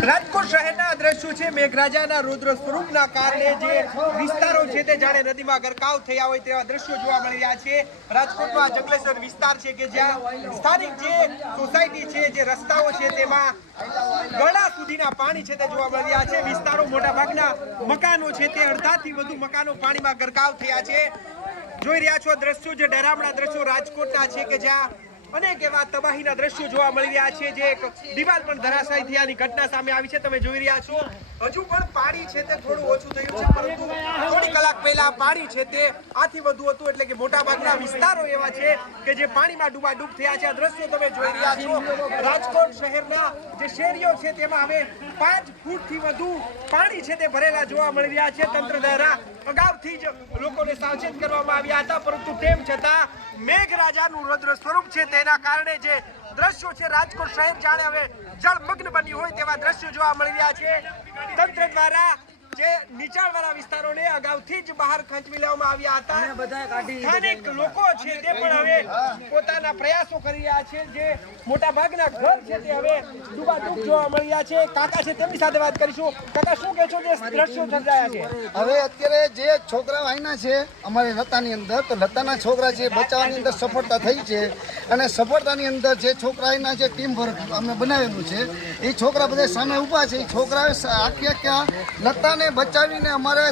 રાજકોટ શહેરના દ્રશ્યો છે મેઘરાજાના રુદ્ર સ્વરૂપના કારણે જે વિસ્તારો છે તે જાણે નદીમાં ગરકાવ થયા હોય તેવા દ્રશ્યો જોવા મળી રહ્યા છે। રાજકોટમાં જંગલેશ્વર વિસ્તાર છે કે જ્યાં સ્થાનિક જે સોસાયટી છે જે રસ્તાઓ છે તેમાં ગળા સુધીના પાણી છે તે જોવા મળી રહ્યા છે। વિસ્તારો મોટા ભાગના મકાનો છે તે અડધાથી વધુ મકાનો પાણીમાં ગરકાવ થયા છે। જોઈ રહ્યા છો દ્રશ્યો જે ડરામણા દ્રશ્યો રાજકોટના છે કે જ્યાં અનેક એવા તબાહીના દ્રશ્યો જોવા મળી રહ્યા છે। જે એક દિવાલ પણ ધરાશાયી થયાની ઘટના સામે આવી છે। તમે જોઈ રહ્યા છો હજુ પણ પાણી છે તે થોડું ઓછું થયું છે, પરંતુ થોડી કલાક પહેલા પાણી છે તે આથી વધુ હતું, એટલે કે મોટા ભાગના વિસ્તારો એવા છે કે જે પાણીમાં ડૂબાડૂબ થયા છે। આ દ્રશ્યો તમે જોઈ રહ્યા છો રાજકોટ શહેરના જે શેરીઓ છે તેમાં હવે 5 ફૂટથી વધુ પાણી છે તે ભરેલા જોવા મળી રહ્યા છે। તંત્ર દ્વારા અગાઉથી જ લોકોને સાવચેત કરવામાં આવ્યા હતા, પરંતુ તેમ છતાં મેઘરાજાનું રુદ્ર સ્વરૂપ છે તેના કારણે જે દ્રશ્યો છે રાજકોટ શહેર જાણે હવે જળમગ્ન બન્યું હોય તેવા દ્રશ્યો જોવા મળી રહ્યા છે। તંત્ર દ્વારા જે નીચાણવાળા વિસ્તારોને અગાઉથી જ બહાર ખેંચવી લેવામાં આવ્યા હતા। સ્થાનિક લોકો છે તે પણ હવે પોતાના પ્રયાસો કરી રહ્યા છે। જે મોટા ભાગના ઘર છે તે હવે ડૂબાડૂબ જોવા મળી રહ્યા છે। કાકા છે તેમની સાથે વાત કરીશું। કાકા, શું કહે છો જે દ્રશ્યો સર્જાયા છે? હવે અત્યારે જે છોકરાઓ આઈના છે અમારી લતાની અંદર, તો લતાના છોકરા છે બચાવવાની અંદર સફળતા થઈ છે, અને સફળતાની અંદર જે છોકરા આઈના જે ટીમ વર્ક અમે બનાવેલું છે એ છોકરા બધા સામે ઊભા છે। એ છોકરાએ આખી લતાને બચાવીને અમારે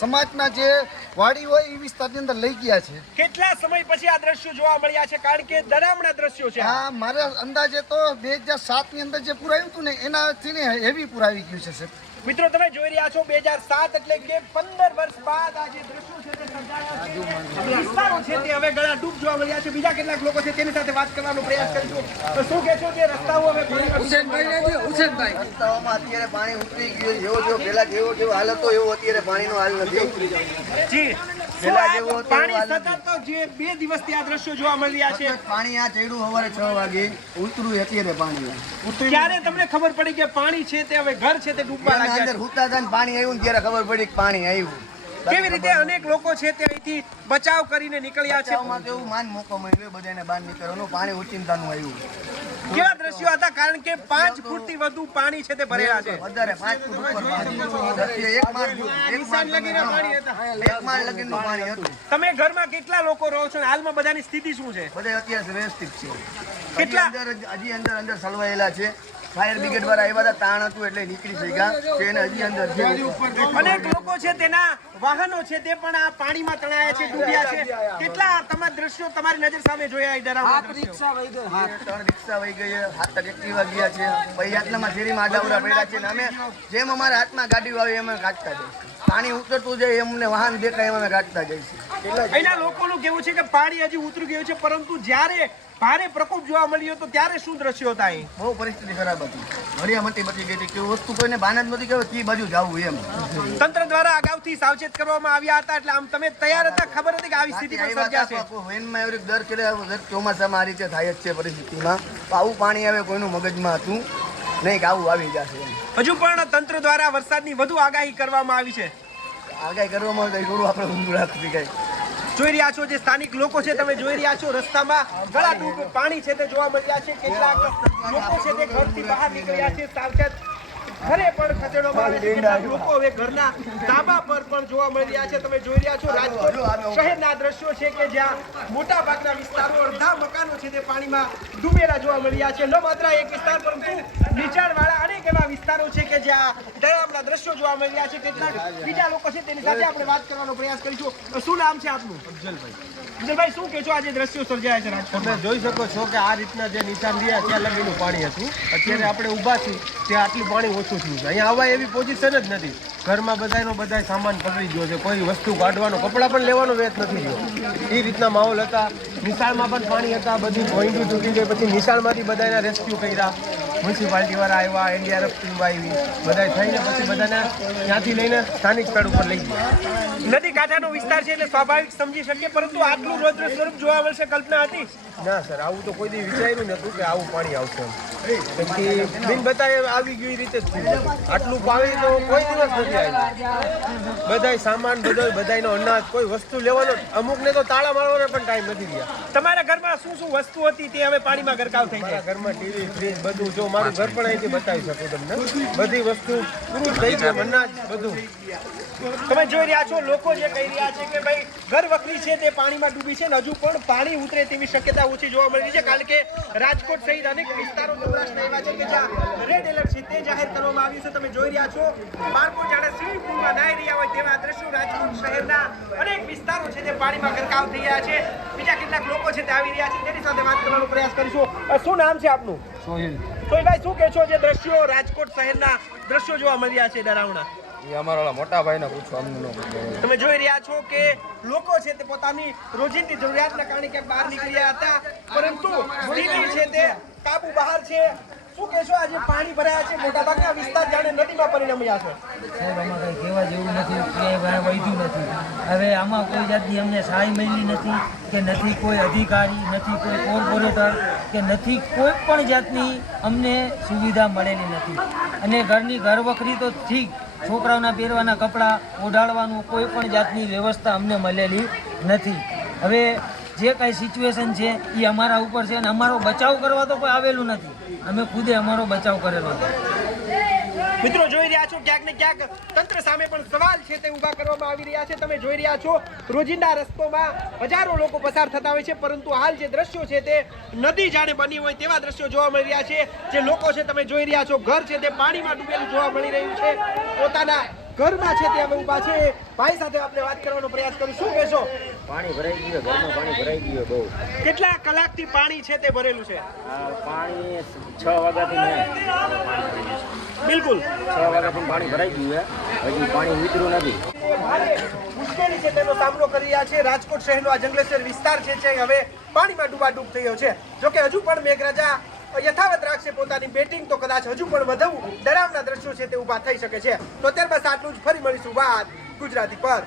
સમાજના જે વાડી હોય એ વિસ્તારની અંદર લઈ ગયા છે। કેટલા સમય પછી આ દ્રશ્યો જોવા મળ્યા છે? કારણ કે ડરામણા દ્રશ્યો છે। હા, મારા અંદાજે તો 2007 ની અંદર જે પુરાયું હતું ને એનાથી ને હેવી પુરાવી ગયું છે સાહેબ। મિત્રો, તમે જોઈ રહ્યા છો 2007 એટલે કે 15 વર્ષ બાદ આ જે દ્રશ્યો છે તે સર્જાયા છે। વિસ્તારો છે તે હવે ગળા ડૂબ જોવા મળ્યા છે। બીજા કેટલાક લોકો છે તેની સાથે વાત કરવાનો પ્રયાસ કરીશું। તો શું કહેશો કે રસ્તાઓ હવે રસ્તાઓમાં અત્યારે પાણી ઉતરી ગયું, જેવો પેલા જેવો હાલ હતો એવો અત્યારે પાણીનો હાલ નથી। જી, પાણી સતત તો જે 2 દિવસથી આ દ્રશ્યો જોવા મળી રહ્યા છે। પાણી આ ચડ્યું સવારે 6 વાગે, ઉતરું અત્યારે પાણી। ક્યારે તમને ખબર પડી કે પાણી છે તે હવે ઘર છે તે ડૂબવા લાગ્યા છે? અંદર હુતા હતા ને પાણી આવ્યું ને ત્યારે ખબર પડી કે પાણી આવ્યું। કેવી રીતે અનેક લોકો છે તે અહીંથી બચાવ કરીને નીકળ્યા છે? એવું માન મોકો મળ્યો બધાને બહાર નીકળવાનું, પાણી ઉચિંતાનું આવ્યું। કેવા દ્રશ્યો હતા? કારણ કે 5 ફૂટથી વધુ પાણી છે તે ભરેલા છે। વધારે 5 ફૂટ ઉપર પાણી, એક માળ લગીનું પાણી હતું। તમે ઘરમાં કેટલા લોકો રહો છો? હાલમાં બધાની સ્થિતિ શું છે? બધા અત્યારે વ્યવસ્થિત છે। કેટલા હજી અંદર સલવાયેલા છે। ફાયર બ્રિગેડ વાળા આવ્યા હતા, તાણ હતું એટલે નીકળી ગયા છે, હજી અંદર છે। અનેક લોકો છે તેના વાહનો છે તે પણ આ પાણીમાં તણાયા છે, ડૂબ્યા છે। કેટલા તમારા દ્રશ્યો તમારી નજર સામે જોયા? ડરાવના રિક્ષા વહી ગઈ, 3 રિક્ષા વહી ગઈ, 7 એક્ટિવા ગયા છે, પછી આટલામાં શેરીમાં આડાવડા પડ્યા છે, ને અમે જેમ અમારા હાથમાં ગાડી આવે એમ અમે કાઢતા જઈશું। પાણી ઉતરતું જાય એમને વાહન દેખાય એમ અમે કાઢતા જઈશું। અહીંના લોકોનું કેવું છે કે પાણી હજી ઉતરી ગયું છે, પરંતુ જ્યારે ભારે પ્રકોપ જોવા મળ્યો તો ત્યારે શું દ્રશ્યો હતા? અહીં બહુ પરિસ્થિતિ ખરાબ હતી, હરિયામતી બચી ગઈ હતી, કે વસ્તુ કોઈને ભાન જ નથી કે કઈ બાજુ જવું એમ। તંત્ર દ્વારા અગાઉથી સાવચેત કરવામાં આવ્યા હતા, એટલે આમ તમે તૈયાર હતા? ખબર હતી કે આવી સ્થિતિ સર્જાશે? વેનમાં એવી દર કરે, ચોમાસામાં આ રીતે થાય જ છે પરિસ્થિતિમાં। આવું પાણી આવે કોઈનું મગજમાં હતું નહીં કે આવું આવી જશે। હજુ પણ તંત્ર દ્વારા વરસાદની વધુ આગાહી કરવામાં આવી છે। આગાહી કરવામાં આવે થોડું આપણે ઊંધું રાખતી કઈ જોઈ રહ્યા છો જે સ્થાનિક લોકો છે, તમે જોઈ રહ્યા છો રસ્તામાં ગળાડૂબ પાણી છે તે જોવા મળી રહ્યા છે। કેટલાક લોકો છે તે ઘરથી બહાર નીકળ્યા છે, સાવચેત ઘરે પણ ખસેડવામાં આવે છે। કેટલાક લોકો હવે ઘરના ધાબા પર પણ જોવા મળી રહ્યા છે। તમે જોઈ રહ્યા છો રાજકોટ શહેરના દ્રશ્યો છે કે જ્યાં મોટા ભાગના વિસ્તારો, અડધા મકાનો છે તે પાણીમાં ડૂબેલા જોવા મળી રહ્યા છે। ન માત્ર એક વિસ્તાર પરંતુ નીચાણવાળા અનેક એવા વિસ્તારો છે કે જ્યાં ડરામણા દ્રશ્યો જોવા મળી રહ્યા છે। કેટલાક બીજા લોકો છે તેની સાથે આપણે વાત કરવાનો પ્રયાસ કરીશું। શું નામ છે આપનું? અફજલભાઈ, શું કહેશો આજે દ્રશ્યો સર્જાયા છે રાજકોટ? તમે જોઈ શકો છો કે આ રીતના જે નિશાન રહ્યા ત્યાં લગીનું પાણી હતું, અત્યારે આપણે ઊભા છીએ ત્યાં આટલું પાણી ઓછું થયું છે। અહીંયા આવવા એવી પોઝિશન જ નથી। ઘરમાં બધાય સામાન પકડી ગયો છે, કોઈ વસ્તુ કાઢવાનો, કપડાં પણ લેવાનો વેત નથી ગયો। એ રીતના માહોલ હતા। નિશાળમાં પણ પાણી હતા, બધી ભોંયડું તૂટી ગઈ, પછી નિશાળમાંથી બધાના રેસ્ક્યુ કર્યા, મ્યુનિસિપાલિટી વાળા આવ્યા, NDRF ટીમ આવી, બધા થઈને પછી બધાને ત્યાંથી લઈને સ્થાનિક સ્થળ ઉપર લઈ ગયા। નદી કાંઠાનો વિસ્તાર છે એટલે સ્વાભાવિક સમજી શકીએ, પરંતુ આટલું રૌદ્ર સ્વરૂપ જોવા મળશે કલ્પના હતી? ના સર, આવું તો કોઈ દી વિચાર્યું નતું કે આવું પાણી આવશે। કેમ કે બિન બતાવે આવી ગયું એ રીતે જ થયું। આટલું પાણી તો કોઈ દિવસ નથી આવ્યું। બધાય સામાન, બધાયનો અનાજ, કોઈ વસ્તુ લેવાનો, અમુકને તો તાળા મારવાનો પણ ટાઈમ નથી રહ્યા। તમારા ઘરમાં શું શું વસ્તુ હતી તે હવે પાણીમાં ગરકાવ થઈ ગઈ? ઘરમાં ટીવી, ફ્રીજ બધું જો મારું ઘર પણ અહીંથી બતાવી શકું તમને. બધી વસ્તુ પૂરું થઈ ગયું, અનાજ બધું. તમે જોઈ રહ્યા છો લોકો જે કહી રહ્યા છે કે ભાઈ ઘર વકરી છે તે પાણીમાં ડૂબી છે અને હજુ પણ પાણી ઉતરે તેવી શક્યતા ઓછી જોવા મળી રહી છે, કારણ કે રાજકોટ સહિત અનેક વિસ્તારો સૌરાષ્ટ્રના એવા છે કે જ્યાં રેડ એલર્ટ છે તે જાહેર કરવામાં આવ્યું છે. તમે જોઈ રહ્યા છો બાળકો જાણે સ્વિમિંગ પુલમાં નાહી રહ્યા હોય તેવા દ્રશ્યો રાજકોટ શહેરના અનેક વિસ્તારો છે તે પાણીમાં ગરકાવ થઈ રહ્યા છે. બીજા કેટલાક લોકો છે તે આવી રહ્યા છે, તેની સાથે વાત કરવાનો પ્રયાસ કરીશું. શું નામ છે આપનું? સોહિલ. સોહિલભાઈ, શું કહેશો જે દ્રશ્યો રાજકોટ શહેરના દ્રશ્યો જોવા મળી રહ્યા છે ડરાવણા? એ અમારા મોટા ભાઈને પૂછો, અમને ન પૂછો. તમે જોઈ રહ્યા છો કે લોકો છે તે પોતાની રોજિંદી જરૂરિયાતના કારણે ક્યાંક બહાર નીકળ્યા હતા, પરંતુ સ્થિતિ છે તે કાબુ બહાર છે. શું કહેશો, આજે પાણી ભરાયા છે, મોટાભાગના વિસ્તાર જાણે નદીમાં પરિણમ્યા છે? સાહેબ, આમાં કંઈ કહેવા જેવું નથી, ક્યાંય વહીતું નથી. હવે આમાં કોઈ જાતની અમને સહાય મળી નથી કે નથી કોઈ અધિકારી, નથી કોઈ કોર્પોરેટર કે નથી કોઈ પણ જાતની અમને સુવિધા મળેલી નથી. અને ઘરની ઘરવખરી તો ઠીક, છોકરાઓના પહેરવાના કપડાં, ઓઢાડવાનું કોઈ પણ જાતની વ્યવસ્થા અમને મળેલી નથી. હવે જે કાંઈ સિચ્યુએશન છે એ અમારા ઉપર છે અને અમારો બચાવ કરવા તો કોઈ આવેલું નથી. અમે ખુદે અમારો બચાવ કરેલો છે. મિત્રો જોઈ રહ્યા છો ક્યાંક ને ક્યાંક તંત્ર સામે પણ સવાલ છે તે ઊભા કરવામાં આવી રહ્યા છે. તમે જોઈ રહ્યા છો રોજિંદા રસ્તોમાં હજારો લોકો પસાર થતા હોય છે, પરંતુ હાલ જે દ્રશ્યો છે તે નદી જાણે બની હોય તેવા દ્રશ્યો જોવા મળી રહ્યા છે. જે લોકો છે તમે જોઈ રહ્યા છો ઘર છે તે પાણીમાં ડૂબેલું જોવા મળી રહ્યું છે. પોતાના ઘરમાં છે તે હવે ઊભા છે. ભાઈ સાથે આપણે વાત કરવાનો પ્રયાસ કરીશું. શું કહેશો? પાણી ભરાઈ ગયું, ઘરમાં પાણી ભરાઈ ગયું બહુ. કેટલા કલાકથી પાણી છે તે ભરેલું છે? આ પાણી 6 વાગ્યાથી બિલકુલ 6 વાગ્યાથી પાણી ભરાઈ ગયું છે, હજી પાણી ઉતર્યું નથી. ભારે મુશ્કેલી છે તેનો સામનો કરી રહ્યા છે. રાજકોટ શહેરનો આ જંગલેશ્વર વિસ્તાર છે હવે પાણીમાં ડૂબાડૂબ થયો છે. જોકે હજુ પણ મેઘરાજા યથાવત રાખશે પોતાની બેટિંગ, તો કદાચ હજુ પણ વધુ ડરાવના દ્રશ્યો છે તે ઊભા થઈ શકે છે. તો ત્યારબાદ આટલું જ. ફરી મળીશું વાત ગુજરાતી પર.